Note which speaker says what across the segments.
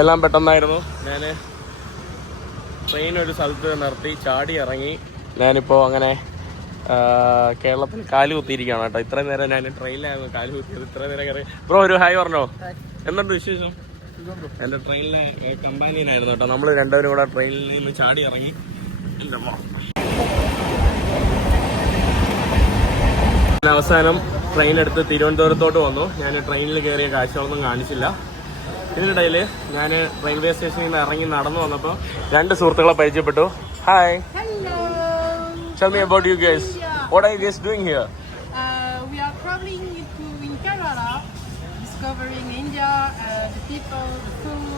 Speaker 1: എല്ലാം പെട്ടെന്നായിരുന്നു. ഞാൻ ട്രെയിൻ ഒരു സ്ഥലത്ത് നിർത്തി ചാടി ഇറങ്ങി. ഞാനിപ്പോൾ അങ്ങനെ കേരളത്തിൽ കാൽ കുത്തിയിരിക്കുകയാണ് കേട്ടോ. ഇത്രയും നേരം ഞാൻ ട്രെയിനിലായിരുന്നു കാൽ കുത്തിയത്. ഇത്രയും നേരം കയറി. ബ്രോ ഒരു ഹായ് പറഞ്ഞോ? എന്തുണ്ട് വിശേഷം? എന്റെ ട്രെയിനിലെ കമ്പാനിയനായിരുന്നു കേട്ടോ. നമ്മൾ രണ്ടുപേരും കൂടെ ട്രെയിനിൽ നിന്ന് ചാടി ഇറങ്ങി. അവസാനം ട്രെയിൻ എടുത്ത് തിരുവനന്തപുരത്തോട്ട് വന്നു. ഞാൻ ട്രെയിനിൽ കയറിയ കാഴ്ചകളൊന്നും കാണിച്ചില്ല. ഇതിനിടയിൽ ഞാൻ റെയിൽവേ സ്റ്റേഷനിൽ നിന്ന് ഇറങ്ങി നടന്നു വന്നപ്പോൾ രണ്ട് സുഹൃത്തുക്കളെ പരിചയപ്പെട്ടു. Hi tell me about you guys what are you guys doing
Speaker 2: here we are travelling in Kerala discovering India the people the food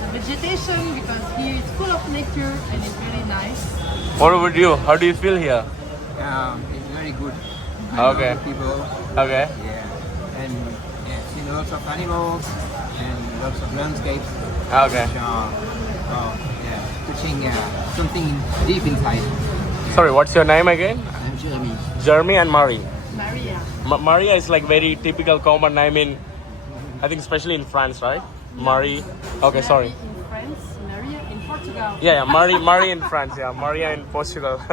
Speaker 2: the vegetation because here it's full of nature and it's very nice
Speaker 1: what about you how do you feel
Speaker 3: here it's very good
Speaker 1: okay okay
Speaker 3: yeah and lots of animals and lots of landscapes.
Speaker 1: Okay
Speaker 3: Which are, oh, yeah, touching uh, something deep inside.
Speaker 1: Sorry what's your name again
Speaker 3: I'm Jeremy.
Speaker 1: Jeremy and മാറി
Speaker 2: Maria.
Speaker 1: Ma- Maria is like very typical common name in, I think especially in France, right? Marie. Okay, sorry.
Speaker 2: In France, Maria in Portugal.
Speaker 1: Yeah, yeah, Marie, Marie in France. Yeah, Maria in Portugal.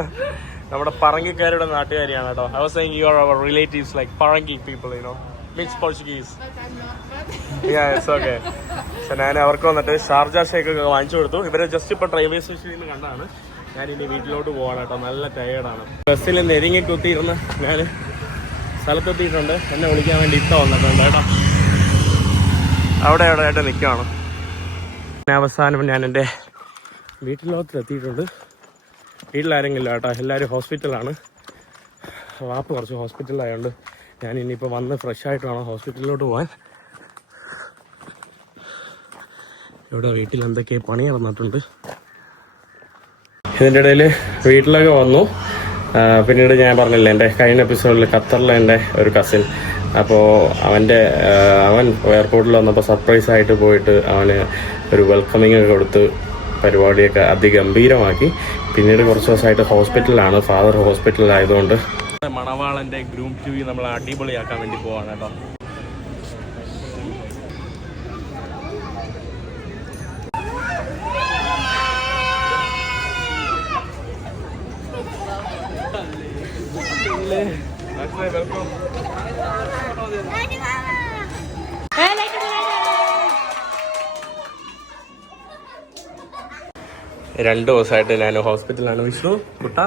Speaker 1: നമ്മുടെ പറങ്കിക്കാരുടെ നാട്ടുകാരിയാണ് കേട്ടോ I was saying you are our relatives like പറങ്കി people you know
Speaker 2: Mix
Speaker 1: Portuguese it's okay so ഞാൻ അവർക്ക് വന്നിട്ട് Sharjah shake ഒക്കെ വാങ്ങിച്ചു കൊടുത്തു. ഇവരെ just ഇപ്പോൾ റെയിൽവേ സ്റ്റേഷനിൽ നിന്ന് കണ്ടാണ്. ഞാൻ ഇനി വീട്ടിലോട്ട് പോവാണ് കേട്ടോ. നല്ല ടയേർഡാണ് ബസ്സിൽ നെരുങ്ങി കുത്തിയിരുന്ന് ഞാൻ സ്ഥലത്തെത്തിയിട്ടുണ്ട് എന്നെ വിളിക്കാൻ വേണ്ടി ഇത്ത വന്നിട്ടുണ്ട് കേട്ടോ. അവിടെ അവിടെ ആയിട്ട് നിൽക്കുകയാണ് പിന്നെ അവസാനം ഞാൻ എന്റെ വീട്ടിലോട്ട് എത്തിയിട്ടുണ്ട്. വീട്ടിലാരെങ്കിലും കേട്ടോ. എല്ലാവരും ഹോസ്പിറ്റലാണ് വാപ്പ് കുറച്ച് ഹോസ്പിറ്റലായതുകൊണ്ട് ഞാൻ ഇനിയിപ്പോൾ വന്ന് ഫ്രഷ് ആയിട്ട് വേണം ഹോസ്പിറ്റലിലോട്ട് പോകാൻ ഇവിടെ വീട്ടിൽ എന്തൊക്കെ പണി നടന്നിട്ടുണ്ട്. ഇതിന്റെ ഇടയിൽ വീട്ടിലൊക്കെ വന്നു. പിന്നീട് ഞാൻ പറഞ്ഞില്ലേ എന്റെ കഴിഞ്ഞ എപ്പിസോഡിൽ ഖത്തറിലെ എന്റെ ഒരു കസിൻ അപ്പോൾ അവന്റെ അവൻ എയർപോർട്ടിൽ വന്നപ്പോൾ സർപ്രൈസ് ആയിട്ട് പോയിട്ട് അവന് ഒരു വെൽക്കമിങ് ഒക്കെ കൊടുത്ത് പരിപാടിയൊക്കെ അതിഗംഭീരമാക്കി. പിന്നീട് കുറച്ച് ദിവസമായിട്ട് ഹോസ്പിറ്റലിലാണ് ഫാദർ ഹോസ്പിറ്റലിലായതുകൊണ്ട് മണവാളന്റെ ഗ്രൂപ്പ് ടു നമ്മൾ അടിപൊളിയാക്കാൻ വേണ്ടി പോവാണ് കേട്ടോ. വെൽക്കം രണ്ട് ദിവസമായിട്ട് ഞാൻ ഹോസ്പിറ്റലിലാണ് വിഷ്ണു കുട്ട.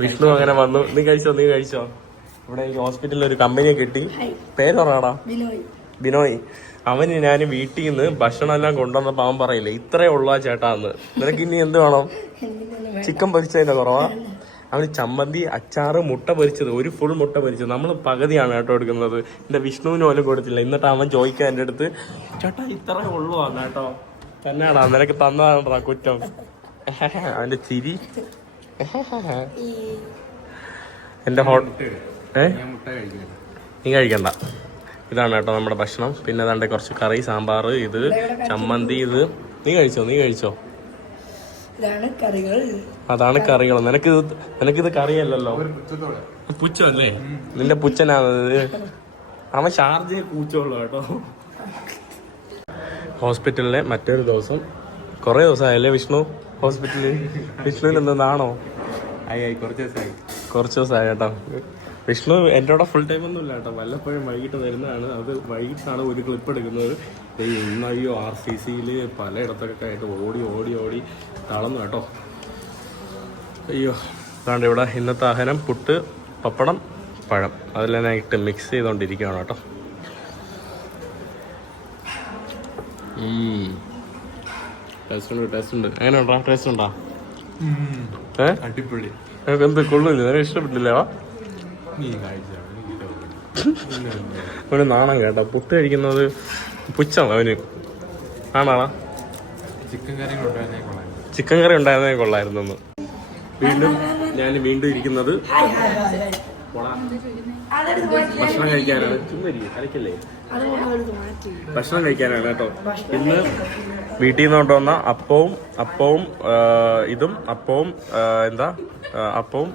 Speaker 1: വിഷ്ണു അങ്ങനെ വന്നു. നീ കഴിച്ചോ? നീ കഴിച്ചോ? ഇവിടെ ഈ ഹോസ്പിറ്റലിൽ ഒരു കമ്പനിയെ കിട്ടി. പേര് പറയാടാ ബിനോയ്. അവന് ഞാൻ വീട്ടിൽ നിന്ന് ഭക്ഷണം എല്ലാം കൊണ്ടുവന്നപ്പോ അവൻ പറയില്ലേ ഇത്രേ ഉള്ള ചേട്ടാ ചേട്ടാന്ന് നിനക്ക് ഇനി എന്ത് വേണം? ചിക്കൻ പൊരിച്ചതിന്റെ കുറവാ? അവന് ചമ്മന്തി അച്ചാറ് മുട്ട പൊരിച്ചത് ഒരു ഫുൾ മുട്ട പൊരിച്ചത്. നമ്മൾ പകുതിയാണ് കേട്ടോ എടുക്കുന്നത്. എന്റെ വിഷ്ണുവിന് പോലും കൊടുത്തില്ല. എന്നിട്ട് അവൻ ചോദിക്കാൻ എന്റെ അടുത്ത് ചേട്ടാ ഇത്രേ ഉള്ളൂ ആണ് കേട്ടോ. തന്നെയാണോ നിനക്ക് തന്നതാണോ കുറ്റം. അവന്റെ ചിരി. എന്റെ ഹോട്ട് ഏ?
Speaker 3: ഞാൻ മുട്ട കഴിക്കുന്നത്
Speaker 1: നീ കഴിക്കണ്ട. ഇതാണ് കേട്ടോ നമ്മുടെ ഭക്ഷണം. പിന്നെ അതാണ്ട് കുറച്ച് കറി സാമ്പാർ ഇത് ചമ്മന്തി ഇത്. നീ കഴിച്ചോ? നീ കഴിച്ചോ?
Speaker 4: ഇതാണ് കറികൾ.
Speaker 1: അതാണ് കറികൾ. നിനക്ക് നിനക്കിത് കറിയല്ലല്ലോ. പുച്ചല്ലേ നിന്റെ പുച്ഛനാണത് അവൻ ഷാർജയെ പൂച്ചോളൂ കേട്ടോ. ഹോസ്പിറ്റലിലെ മറ്റൊരു ദിവസം. കുറേ ദിവസമായല്ലേ വിഷ്ണു? ഹോസ്പിറ്റലിൽ വിഷ്ണുവിൽ എന്താണോ
Speaker 3: ആയി കുറച്ച് ദിവസമായി.
Speaker 1: കുറച്ച് ദിവസമായി കേട്ടോ. വിഷ്ണു എന്റെ കൂടെ ഫുൾ ടൈം ഒന്നും ഇല്ല കേട്ടോ. വല്ലപ്പോഴും വൈകിട്ട് വരുന്നതാണ്. അത് വൈകിട്ടാണ് ഒരു ക്ലിപ്പ് എടുക്കുന്നത്. ഇന്നയ്യോ ആർ സി സിയിൽ പലയിടത്തൊക്കെ ആയിട്ട് ഓടി ഓടി ഓടി തളന്നു കേട്ടോ. അയ്യോ അതാണ്ട് ഇവിടെ ഇന്നത്തെ ആഹാരം പുട്ട് പപ്പടം പഴം. അതെല്ലാം ഇട്ട് മിക്സ് ചെയ്തുകൊണ്ടിരിക്കുകയാണ് കേട്ടോ. ടേസ്റ്റ് ഉണ്ട് ടേസ്റ്റ് ഉണ്ട്. എങ്ങനെ ഉണ്ടോ? ടേസ്റ്റ് ഉണ്ടോ ഏ?
Speaker 3: അടിപൊളി.
Speaker 1: എന്ത് കൊള്ളില്ല നിനക്ക് ഇഷ്ടപ്പെട്ടില്ല? അവന് നാണം കേട്ടോ. പുട്ട് കഴിക്കുന്നത് പുച്ഛം അവന്. ആണാടാ
Speaker 3: ചിക്കൻ കറി കൊള്ളാം.
Speaker 1: ചിക്കൻ കറി ഉണ്ടായിരുന്നേ കൊള്ളായിരുന്നു വീണ്ടും ഞാൻ വീണ്ടും ഇരിക്കുന്നത് പോടാ. ഭക്ഷണം കഴിക്കാനാണ്. കളിക്കല്ലേ? ഭക്ഷണം കഴിക്കാനാണ് കേട്ടോ. ഇന്ന് വീട്ടിൽ നിന്ന് കൊണ്ടുവന്ന അപ്പവും അപ്പവും ഇതും അപ്പവും എന്താ അപ്പവും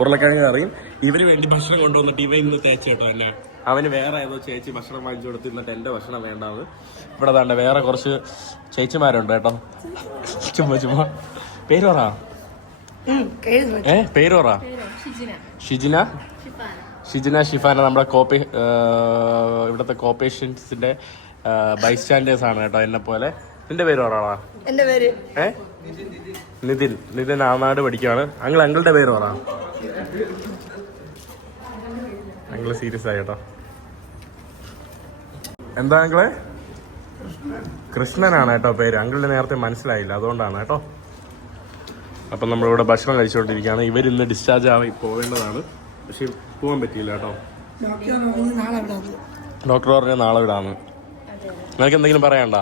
Speaker 1: ഉരുളക്കിഴങ്ങ് കറിയും. ഇവന് വേണ്ടി ഭക്ഷണം കൊണ്ടുവന്നിട്ട് ഇവ ഇന്ന് തേച്ച് കേട്ടോ എന്നെ. അവന് വേറെ ഏതോ ചേച്ചി ഭക്ഷണം വാങ്ങിച്ചു കൊടുത്തിരുന്നിട്ട് എന്റെ ഭക്ഷണം വേണ്ടാന്ന്. ഇവിടെ താണ്ട വേറെ കുറച്ച് ചേച്ചിമാരുണ്ട് കേട്ടോ. ചുമ്മാ ചുമ്മാ. പേര് പറ. ഏ പേര് പറ. ഷിജിന. ഷിജിന? ഷിഫാന. നമ്മുടെ കോപ്പി ഇവിടുത്തെ കോപ്പേഷ്യൻസിന്റെ ബൈസ്റ്റാൻഡേഴ്സ് ആണ് കേട്ടോ എന്നെ പോലെ. നിന്റെ പേര് ഒരാളാ
Speaker 4: എന്റെ പേര്.
Speaker 1: ഏ? നിതിൻ. നിതിൻ ആനാട് പഠിക്കുകയാണ് അങ്കിൾ അങ്കിളുടെ പേര് പറ. അങ്കിൾ സീരിയസ് ആയി കേട്ടോ. എന്താ അങ്കിളെ? കൃഷ്ണനാണ് കേട്ടോ പേര്. അങ്കിളിന് നേരത്തെ മനസ്സിലായില്ല അതുകൊണ്ടാണ് കേട്ടോ. അപ്പം നമ്മളിവിടെ ഭക്ഷണം കഴിച്ചുകൊണ്ടിരിക്കുകയാണ്. ഇവരിന്ന് ഡിസ്ചാർജ് ആയി പോവേണ്ടതാണ്. പക്ഷേ പോകാൻ പറ്റിയില്ല കേട്ടോ.
Speaker 4: ഡോക്ടർ പറഞ്ഞു നാളെ
Speaker 1: വിടാന്ന്. നിനക്ക് എന്തെങ്കിലും പറയണ്ട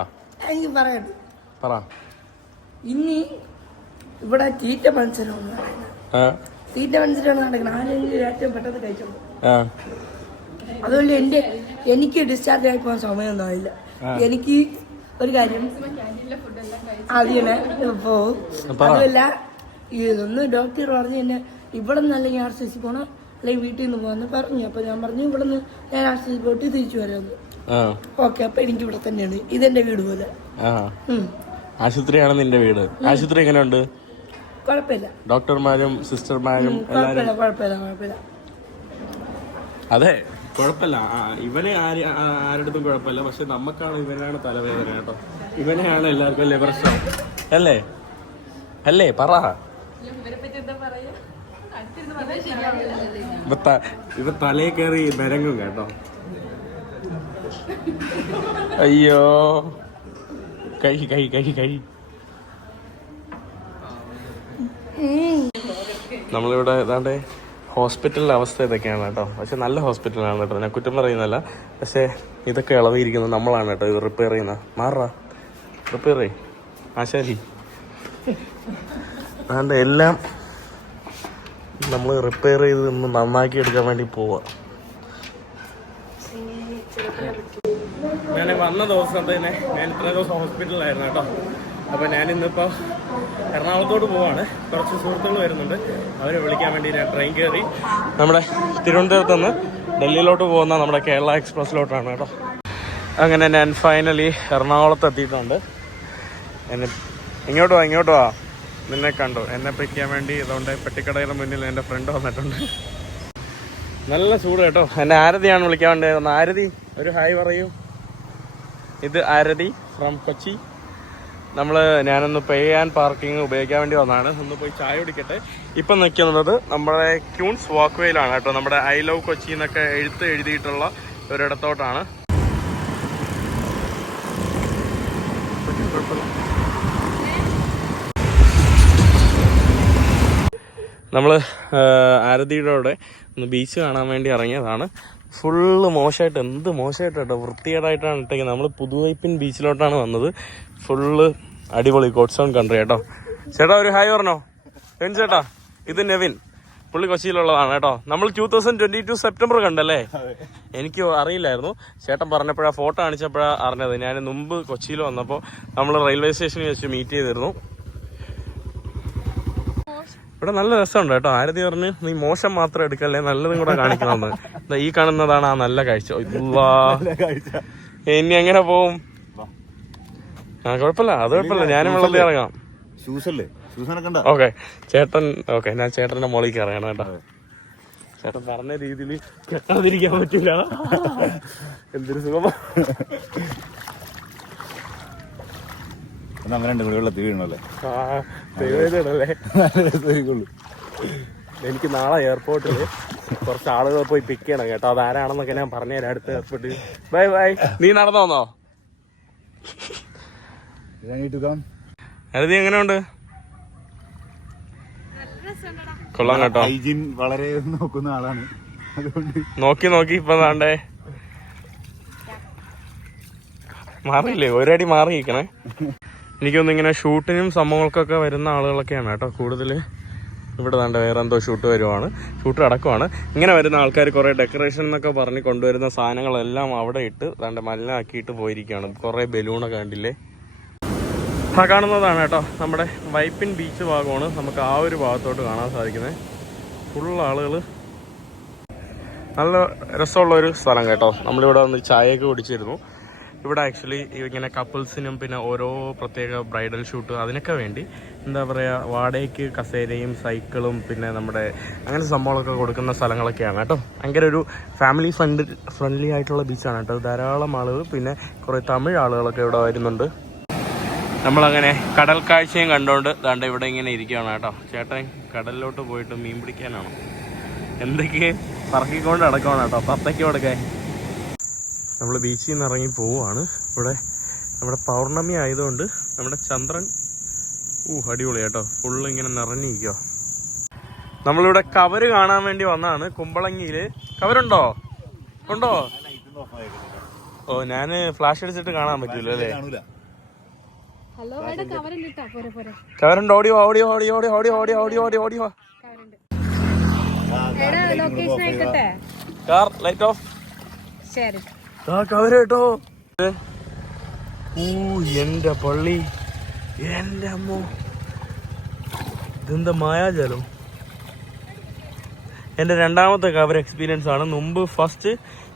Speaker 4: എനിക്ക് പറയട്ടെ
Speaker 1: പറ.
Speaker 4: ഇനി ഇവിടെ തീറ്റ മത്സരം
Speaker 1: ആ.
Speaker 4: തീറ്റ മത്സരമാണ് നടക്കുന്നത് ആരെങ്കിലും ഏറ്റവും പെട്ടെന്ന് കഴിച്ചോളൂ.
Speaker 1: ആ.
Speaker 4: അതുകൊണ്ട് എന്റെ എനിക്ക് ഡിസ്ചാർജ് ആയി പോകാൻ സമയമൊന്നും ആയില്ല. എനിക്ക് ഒരു കാര്യം അതിനെ
Speaker 1: പറ.
Speaker 4: അതുമല്ല ഇതൊന്ന് ഡോക്ടർ പറഞ്ഞു എന്നെ ഇവിടെ നിന്ന് അല്ലെങ്കിൽ ആർ സി സി പോണം അല്ലെങ്കിൽ വീട്ടിൽ നിന്ന് പോകാന്ന് പറഞ്ഞു. അപ്പൊ ഞാൻ പറഞ്ഞു ഇവിടെ നിന്ന് ഞാൻ ആർ സി സി പോയിട്ട് തിരിച്ചു വരാമെന്ന് ഓക്കെ അപ്പൊ എനിക്ക് ഇവിടെ തന്നെയാണ്. ഇതെന്റെ വീട് പോലെ.
Speaker 1: ആശുപത്രിയാണ് നിന്റെ വീട്. ആശുപത്രി എങ്ങനെയുണ്ട്?
Speaker 4: കുഴപ്പമില്ല.
Speaker 1: ഡോക്ടർമാരും സിസ്റ്റർമാരും
Speaker 4: കുഴപ്പമില്ല കുഴപ്പമില്ല കുഴപ്പമില്ല.
Speaker 1: അതെ കുഴപ്പമില്ല. ഇവനെ ആര് ആ- കുഴപ്പമില്ല. പക്ഷെ നമുക്കാണ് ഇവനാണ് തലവേദന കേട്ടോ. ഇവനെയാണ് എല്ലാവർക്കും അല്ലേ പ്രശ്നം അല്ലേ? അല്ലേ? പറ. ഇവ ത- ഇവ തലേ കയറി നരങ്ങും കേട്ടോ. അയ്യോ. കൈ കൈ കൈ കൈ. നമ്മളിവിടെ ഏതാണ്ട് ഹോസ്പിറ്റലിലെ അവസ്ഥ ഇതൊക്കെയാണ് കേട്ടോ. പക്ഷെ നല്ല ഹോസ്പിറ്റലാണ് കേട്ടോ. ഞാൻ കുറ്റം പറയുന്നല്ല പക്ഷേ ഇതൊക്കെ ഇളവിയിരിക്കുന്നത് നമ്മളാണ് കേട്ടോ. ഇത് റിപ്പയർ ചെയ്യുന്ന. മാറാ റിപ്പയർ ചെയ് ആശാരി. അതാണ്ട് എല്ലാം നമ്മൾ റിപ്പയർ ചെയ്ത് ഒന്ന് നന്നാക്കി എടുക്കാൻ വേണ്ടി പോവാ. ഞാൻ വന്ന ദിവസം തന്നെ ഞാൻ ഇത്ര ദിവസം ഹോസ്പിറ്റലിലായിരുന്നു കേട്ടോ. അപ്പോൾ ഞാൻ ഇന്നിപ്പോ എറണാകുളത്തോട്ട് പോവാണ്. കുറച്ച് സുഹൃത്തുക്കൾ വരുന്നുണ്ട്. അവരെ വിളിക്കാൻ വേണ്ടി ഞാൻ ട്രെയിൻ കയറി നമ്മുടെ തിരുവനന്തപുരത്ത് നിന്ന് ഡൽഹിയിലോട്ട് പോകുന്ന നമ്മുടെ കേരള എക്സ്പ്രസ്സിലോട്ടാണ് കേട്ടോ. അങ്ങനെ ഞാൻ ഫൈനലി എറണാകുളത്ത് എത്തിയിട്ടുണ്ട്. എന്നെ ഇങ്ങോട്ട് വാ ഇങ്ങോട്ട് വാ. നിന്നെ കണ്ടു. എന്നെ പിക്കാൻ വേണ്ടി ഇതുകൊണ്ട് പെട്ടിക്കടയുടെ മുന്നിൽ എന്റെ ഫ്രണ്ട് വന്നിട്ടുണ്ട്. നല്ല ചൂട് കേട്ടോ. എന്നെ ആരതിയാണ് വിളിക്കാൻ വേണ്ടി ആരതി ഒരു ഹായ് പറയൂ. ഇത് ആരതി ഫ്രം കൊച്ചി. നമ്മൾ ഞാനൊന്ന് പേ ആൻഡ് പാർക്കിംഗ് ഉപയോഗിക്കാൻ വേണ്ടി വന്നതാണ്. ഒന്ന് പോയി ചായ കുടിക്കട്ടെ. ഇപ്പം നിൽക്കുന്നത് നമ്മുടെ ക്യൂൺസ് വാക്ക് വേയിലാണ് കേട്ടോ. നമ്മുടെ ഐ ലവ് കൊച്ചി എന്നൊക്കെ എഴുത്ത് എഴുതിയിട്ടുള്ള ഒരിടത്തോട്ടാണ്. നമ്മൾ ആരതിയുടെ അവിടെ ഒന്ന് ബീച്ച് കാണാൻ വേണ്ടി ഇറങ്ങിയതാണ്. ഫുള്ള് മോശമായിട്ട് എന്ത് മോശമായിട്ട് വൃത്തികേടായിട്ടാണ് ഇട്ടേക്കുന്നത്. നമ്മൾ പുതുവൈപ്പിൻ ബീച്ചിലോട്ടാണ് വന്നത്. ഫുള്ള് അടിപൊളി കോട്ട്സോൺ കൺട്രി കേട്ടോ ചേട്ടാ ഒരു ഹായ് പറഞ്ഞോ. എൻ ചേട്ടാ ഇത് നെവിൻ. പുള്ളി കൊച്ചിയിലുള്ളതാണ് കേട്ടോ. നമ്മൾ two thousand twenty two September കണ്ടല്ലേ? എനിക്ക് അറിയില്ലായിരുന്നു. ചേട്ടൻ പറഞ്ഞപ്പോഴാണ് ഫോട്ടോ കാണിച്ചപ്പോഴാണ് അറിഞ്ഞത്. ഞാൻ മുമ്പ് കൊച്ചിയിൽ വന്നപ്പോൾ നമ്മൾ റെയിൽവേ സ്റ്റേഷനിൽ വെച്ച് മീറ്റ് ചെയ്തിരുന്നു. ഇവിടെ നല്ല രസമുണ്ട് കേട്ടോ. ആരതി പറഞ്ഞ് നീ മോശം മാത്രം എടുക്കല്ലേ നല്ലതും കൂടെ കാണിക്കണമെന്ന്. ഈ കാണുന്നതാണ് ആ നല്ല കാഴ്ച. ഇനി എങ്ങനെ പോവും? ആ കുഴപ്പമില്ല. അത് കുഴപ്പമില്ല. ഞാനും വെള്ളത്തിൽ ഇറങ്ങാം. ഓക്കെ. ചേട്ടൻ ഓക്കെ ഞാൻ ചേട്ടന്റെ മോളിക്ക് ഇറങ്ങണം കേട്ടോ. ചേട്ടൻ പറഞ്ഞ രീതിയിൽ കെട്ടാതിരിക്കാൻ പറ്റില്ല എന്തൊരു സുഖം
Speaker 5: അങ്ങനെ വെള്ളത്തിൽ വീഴണല്ലേ
Speaker 1: ആ ദൈവമേതല്ലേ
Speaker 5: രസമായിരിക്കുള്ളൂ.
Speaker 1: എനിക്ക് നാളെ എയർപോർട്ടിൽ കുറച്ച് ആളുകൾ പോയി പിക്ക് ചെയ്യണം കേട്ടോ. അതാരാണെന്നൊക്കെ ഞാൻ പറഞ്ഞു പറഞ്ഞുതരാം അടുത്ത എയർപോർട്ടിൽ ബൈ ബൈ. നീ നടന്നു വന്നോ അത് എങ്ങനെയുണ്ട്? കൊള്ളാം കേട്ടോ.
Speaker 5: ഹൈജീൻ വളരെ നോക്കുന്ന ആളാണ്. അതുകൊണ്ട്
Speaker 1: നോക്കി നോക്കി ഇപ്പൊ താണ്ടേ മാറിയില്ലേ? ഒരടി മാറിയിരിക്കണേ. എനിക്കൊന്നും ഇങ്ങനെ ഷൂട്ടിനും സംഭവങ്ങൾക്കൊക്കെ വരുന്ന ആളുകളൊക്കെയാണ് കേട്ടോ കൂടുതൽ ഇവിടെ താണ്ട വേറെ എന്തോ ഷൂട്ട് വരുവാണ്. ഷൂട്ട് അടക്കമാണ് ഇങ്ങനെ വരുന്ന ആൾക്കാർ കുറേ ഡെക്കറേഷൻ എന്നൊക്കെ പറഞ്ഞ് കൊണ്ടുവരുന്ന സാധനങ്ങളെല്ലാം അവിടെ ഇട്ട് താണ്ട മലിനാക്കിയിട്ട് പോയിരിക്കുകയാണ്. കുറേ ബലൂണൊക്കെ കണ്ടില്ലേ? ആ കാണുന്നതാണ് കേട്ടോ നമ്മുടെ വൈപ്പിൻ ബീച്ച് ഭാഗമാണ്. നമുക്ക് ആ ഒരു ഭാഗത്തോട്ട് കാണാൻ സാധിക്കുന്നത്. ഫുൾ ആളുകൾ നല്ല രസമുള്ള ഒരു സ്ഥലം കേട്ടോ. നമ്മളിവിടെ വന്ന് ചായയൊക്കെ കുടിച്ചിരുന്നു. ഇവിടെ ആക്ച്വലി ഇങ്ങനെ കപ്പിൾസിനും പിന്നെ ഓരോ പ്രത്യേക ബ്രൈഡൽ ഷൂട്ട് അതിനൊക്കെ വേണ്ടി എന്താ പറയുക വാടകയ്ക്ക് കസേരയും സൈക്കിളും പിന്നെ നമ്മുടെ അങ്ങനെ സംഭവങ്ങളൊക്കെ കൊടുക്കുന്ന സ്ഥലങ്ങളൊക്കെയാണ് കേട്ടോ. ഭയങ്കര ഒരു ഫാമിലി ഫ്രണ്ട് ഫ്രണ്ട്ലി ആയിട്ടുള്ള ബീച്ചാണ് കേട്ടോ. ധാരാളം ആളുകൾ പിന്നെ കുറേ തമിഴ് ആളുകളൊക്കെ ഇവിടെ വരുന്നുണ്ട്. നമ്മളങ്ങനെ കടൽ കാഴ്ചയും കണ്ടുകൊണ്ട് ദാണ്ട ഇവിടെ ഇങ്ങനെ ഇരിക്കുകയാണ് കേട്ടോ. ചേട്ടൻ കടലിലോട്ട് പോയിട്ട് മീൻ പിടിക്കാനാണോ? എന്തൊക്കെ പറക്കിക്കൊണ്ട് അടക്കമാണ് കേട്ടോ. പത്തയ്ക്ക് കൊടുക്കേ. നമ്മൾ ബീച്ചിൽ നിന്ന് ഇറങ്ങി പോവുകയാണ്. ഇവിടെ നമ്മുടെ പൗർണമി ആയതുകൊണ്ട് നമ്മുടെ ചന്ദ്രൻ ഊ അടിപൊളി കേട്ടോ. ഫുള്ള് ഇങ്ങനെ നിറഞ്ഞിരിക്കുക നമ്മളിവിടെ കവര് കാണാൻ വേണ്ടി വന്നാണ് കുമ്പളങ്ങിയിൽ. കവരുണ്ടോ? ഉണ്ടോ? ഓ ഞാൻ ഫ്ലാഷ് അടിച്ചിട്ട് കാണാൻ പറ്റൂല അല്ലേ? കവരുണ്ട് ഓടിയോ ഓടിയോ ഓടിയോ ഓടിയോ ഓടിയോ ഓടിയോ ഓടിയോ ഓടിയോ ഓടിയോ. കാർ ലൈറ്റ് ഓഫ്
Speaker 2: ശരി.
Speaker 1: കേട്ടോ. ഊ എന്റെ പള്ളി. എന്റെ അമ്മോ. ഇതെന്താ മായാജാലോ? എന്റെ രണ്ടാമത്തെ കവർ എക്സ്പീരിയൻസ് ആണ്. മുമ്പ് ഫസ്റ്റ്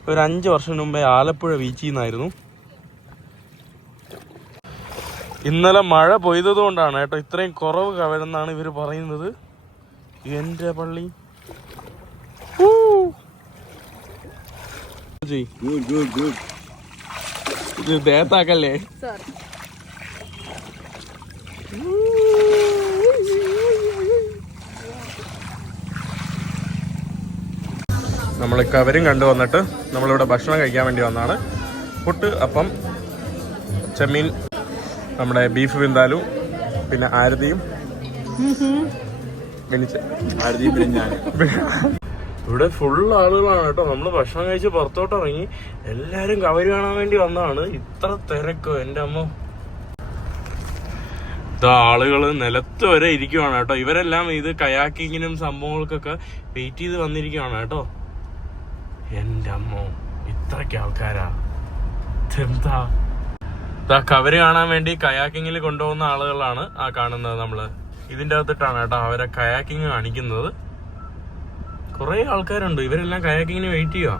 Speaker 1: ഒരു അഞ്ച് വർഷം മുമ്പേ ആലപ്പുഴ ബീച്ചിൽ നിന്നായിരുന്നു. ഇന്നലെ മഴ പെയ്തത് കൊണ്ടാണ് കേട്ടോ ഇത്രയും കുറവ് കവരെന്നാണ് ഇവർ പറയുന്നത്. എന്റെ പള്ളി. ഊ.
Speaker 5: ഗുഡ് ഗുഡ് ഗുഡ്
Speaker 1: ഇത് ദേഹത്താക്കല്ലേ നമ്മൾ കവരും കണ്ടു വന്നിട്ട് നമ്മളിവിടെ ഭക്ഷണം കഴിക്കാൻ വേണ്ടി വന്നാണ്. പുട്ട് അപ്പം ചെമ്മീൻ നമ്മുടെ ബീഫ് വിന്താലു പിന്നെ ആരതിയും. മിനിച്ച്
Speaker 5: ആരതി പിന്നെ ഞാൻ
Speaker 1: ഇവിടെ ഫുൾ ആളുകളാണ് കേട്ടോ. നമ്മൾ ഭക്ഷണം കഴിച്ച് പുറത്തോട്ട് ഇറങ്ങി എല്ലാരും കവര് കാണാൻ വേണ്ടി വന്നതാണ്. ഇത്ര തിരക്കോ എന്റെ അമ്മ. ഇതാ ആളുകൾ നിലത്ത് വരെ ഇരിക്കുവാണ് കേട്ടോ. ഇവരെല്ലാം ഇത് കയാക്കിങ്ങിനും സംഭവങ്ങൾക്കൊക്കെ വെയിറ്റ് ചെയ്ത് വന്നിരിക്കുവാണ് കേട്ടോ. എന്റെ അമ്മോ ഇത്രയ്ക്ക് ആൾക്കാരാ. എന്താ ഇതാ കവര് കാണാൻ വേണ്ടി കയാക്കിങ്ങിൽ കൊണ്ടുപോകുന്ന ആളുകളാണ് ആ കാണുന്നത് നമ്മൾ. ഇതിന്റെ അകത്തിട്ടാണ് കേട്ടോ അവരെ കയാക്കിങ് കാണിക്കുന്നത്. കുറെ ആൾക്കാരുണ്ട്. ഇവരെല്ലാം കയാക്കിങ്ങിന് വെയിറ്റ് ചെയ്യുക